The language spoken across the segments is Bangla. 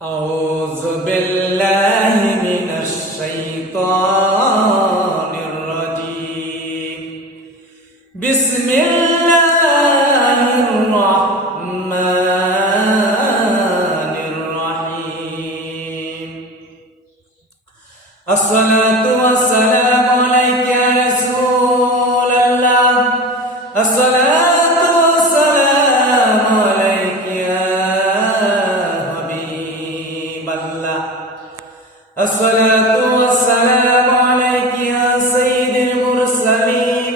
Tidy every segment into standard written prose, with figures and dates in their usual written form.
أعوذ بالله من الشيطان الرجيم بسم الله الرحمن الرحيم الصلاة والسلام عليك يا رسول الله الصلاة والسلام عليك يا حبيب الله الصلاة والسلام عليك يا سيد المرسلين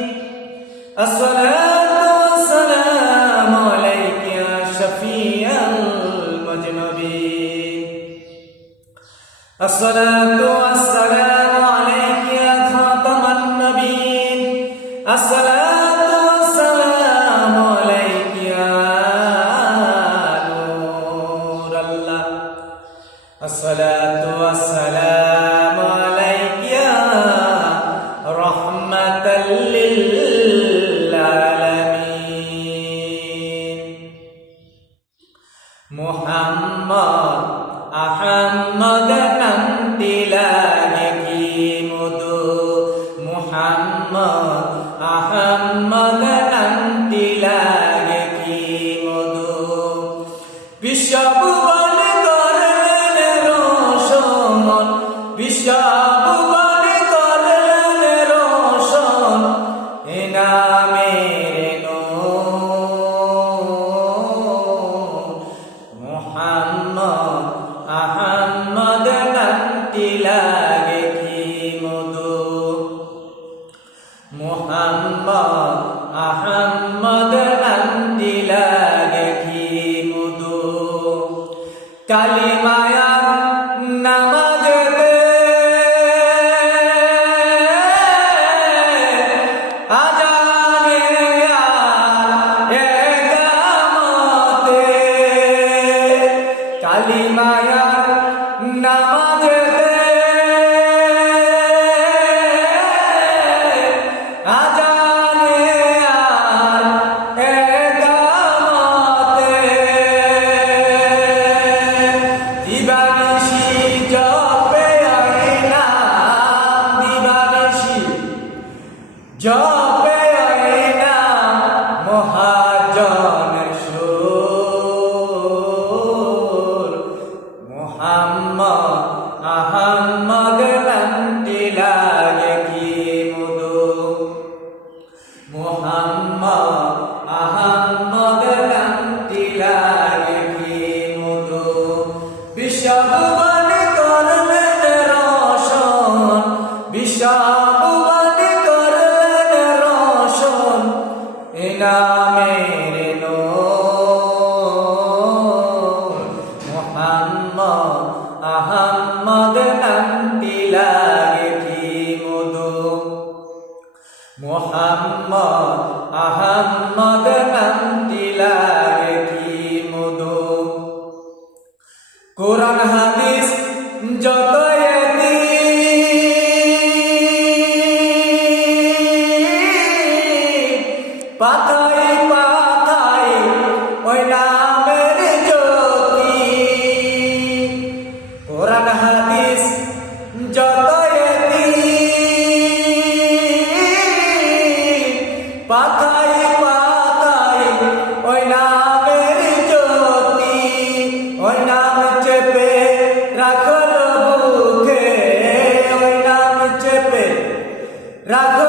الصلاة والسلام عليك يا شفيع المذنبين الصلاة والسلام عليك يا خاتم النبيين الصلاة والسلام عليك يا نور الله الصلاة والسلام عليك يا رحمة للعالمين محمد أحمد নামটিলাগি মধু মুহাম্মদ আহমদ নামটিলাগি মধু বিশ্বভুবন করলেন রোশন বিশ্বভুবন করলেন রোশন এ নামের নূর মুহাম্মদ আহমদ নামটিলাগি মধু মুহাম্মদ আহমদ নামটিলাগি মধু কালিমায়ার নামাজেতে আজানে আর একামতে কালিমায়ার নামাজেতে আজানে আর একামতে দিবানিশি জপে আইনা দিবানিশি জপে আইনা মহাজন সুর মুহাম্মদ আহমদ নামটিলাগি মধু মুহাম্মদ আহমদ নামটিলাগি মধু বিশ্বভুবন করলেন রোশন বিশ্বভুবন করলেন রোশন এ নামের নূর মুহাম্মদ আহমদ নামটিলাগি মধু মুহাম্মদ আহমদ নামটিলাগি মধু কোরআন হাদিস যত পাতায় পাতায় ওই নামের জ্যোতি কোরআন হাদিস যত পাতায় পাতায় ওই নামের জ্যোতি ওই নাম চেপে রাখল বুকে ওই নাম চেপে রাখল